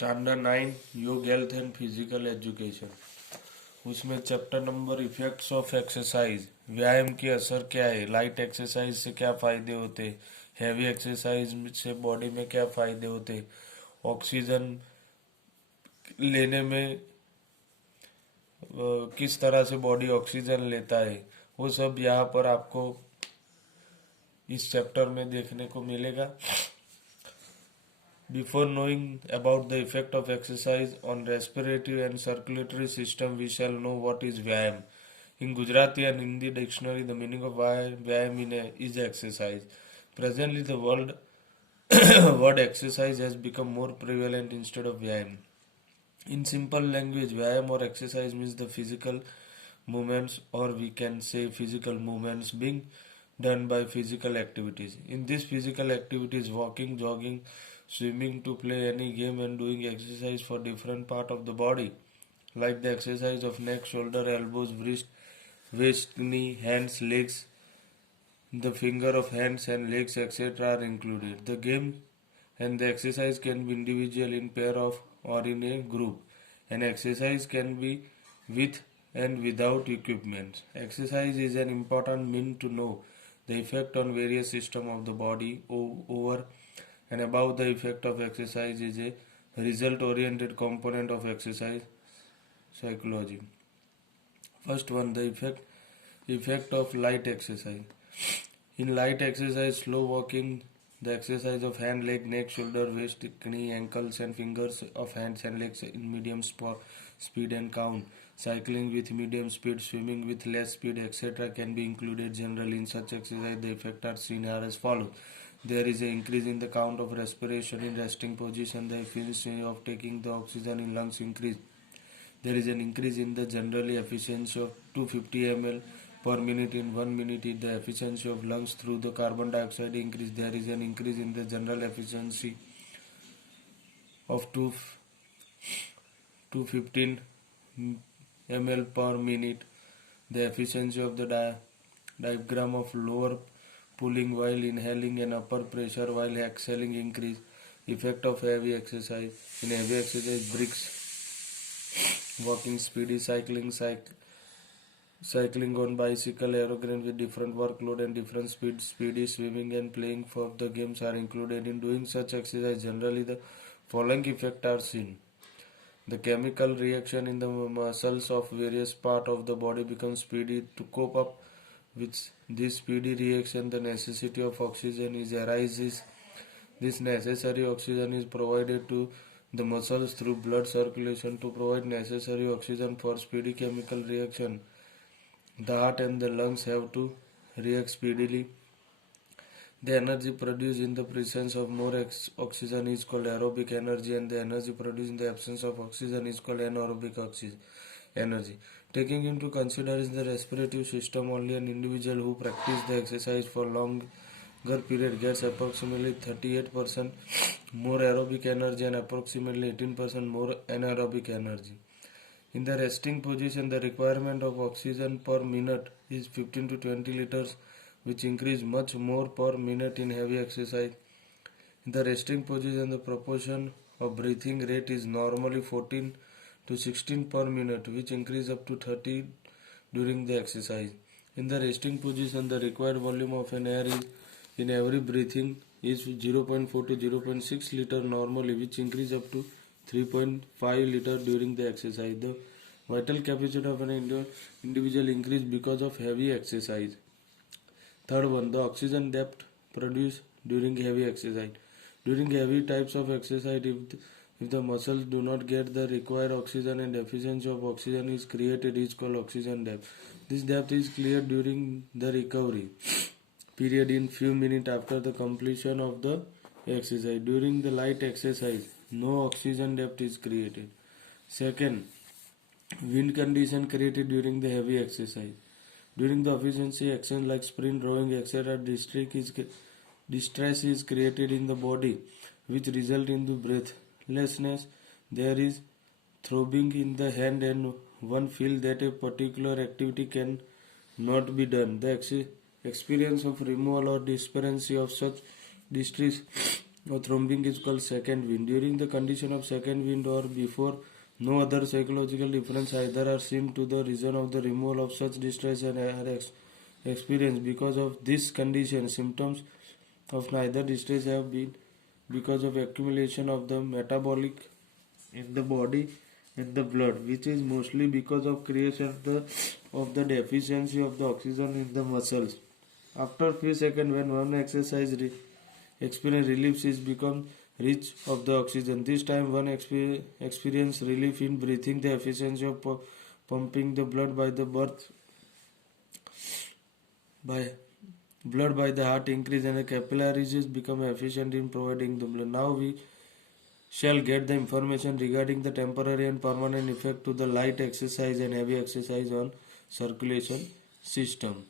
Standard 9 योग health and physical education. उसमें chapter number effects of exercise, व्यायाम की असर क्या है, लाइट एक्सरसाइज से क्या फायदे होते, हैवी एक्सरसाइज से बॉडी में क्या फायदे होते, ऑक्सीजन लेने में किस तरह से बॉडी ऑक्सीजन लेता है, वो सब यहाँ पर आपको इस चैप्टर में देखने को मिलेगा। Before knowing about the effect of exercise on respiratory and circulatory system, we shall know what is Vyayam. In Gujarati and Hindi dictionary, the meaning of Vyayam is exercise. Presently, the word exercise has become more prevalent instead of Vyayam. In simple language, Vyayam or exercise means the physical movements, or we can say physical movements being done by physical activities. In these physical activities, walking, jogging, swimming, to play any game, and doing exercise for different part of the body, like the exercise of neck, shoulder, elbows, wrist, waist, knee, hands, legs, the finger of hands and legs, etc. are included. The game and the exercise can be individual, in pair of, or in a group. An exercise can be with and without equipment. Exercise is an important mean to know the effect on various systems of the body. Over and above the effect of exercise is a result oriented component of exercise psychology. First one, the effect of light exercise. In light exercise, slow walking, the exercise of hand, leg, neck, shoulder, waist, knee, ankles and fingers of hands and legs in medium speed and count. Cycling with medium speed, swimming with less speed, etc. can be included. Generally, in such exercise, the effects are seen here as follows. There is an increase in the count of respiration in resting position. The efficiency of taking the oxygen in lungs increase. There is an increase in the general efficiency of 250 ml per minute in 1 minute. The efficiency of lungs through the carbon dioxide increase. There is an increase in the general efficiency of 215 ml per minute. The efficiency of the diaphragm of lower pulling while inhaling and upper pressure while exhaling increase. Effect of heavy exercise. In heavy exercise, bricks, walking, speedy cycling, cycling on bicycle, aeroplane with different workload and different speed, speedy swimming and playing for the games are included. In doing such exercise, generally the following effects are seen. The chemical reaction in the muscles of various part of the body becomes speedy. To cope up with this speedy reaction, the necessity of oxygen arises. This necessary oxygen is provided to the muscles through blood circulation. To provide necessary oxygen for speedy chemical reaction, the heart and the lungs have to react speedily. The energy produced in the presence of more oxygen is called aerobic energy, and the energy produced in the absence of oxygen is called anaerobic energy. Taking into consideration the respiratory system, only an individual who practices the exercise for longer period gets approximately 38% more aerobic energy and approximately 18% more anaerobic energy. In the resting position, the requirement of oxygen per minute is 15 to 20 liters, which increase much more per minute in heavy exercise. In the resting position, the proportion of breathing rate is normally 14 to 16 per minute, which increase up to 30 during the exercise. In the resting position, the required volume of an air is in every breathing is 0.4 to 0.6 liter normally, which increase up to 3.5 liter during the exercise. The vital capacity of an individual increase because of heavy exercise. Third one, the oxygen depth produced during heavy exercise. During heavy types of exercise, if the muscles do not get the required oxygen and deficiency of oxygen is created, is called oxygen depth. This depth is cleared during the recovery period in few minutes after the completion of the exercise. During the light exercise, no oxygen depth is created. Second, wind condition created during the heavy exercise. During the efficiency action like sprint, rowing, etc., distress is created in the body, which result in the breathlessness. There is throbbing in the hand, and one feels that a particular activity can not be done. The experience of removal or disappearance of such distress or thrombing is called second wind. During the condition of second wind or before, no other psychological difference either are seen to the reason of the removal of such distress and are experienced. Because of this condition, symptoms of neither distress have been because of accumulation of the metabolic in the body and the blood, which is mostly because of creation of the deficiency of the oxygen in the muscles. After few seconds, when one exercise experience relief is become rich of the oxygen. This time one experience relief in breathing. The efficiency of pumping the blood by the by the heart increase and the capillaries become efficient in providing the blood. Now we shall get the information regarding the temporary and permanent effect to the light exercise and heavy exercise on circulation system.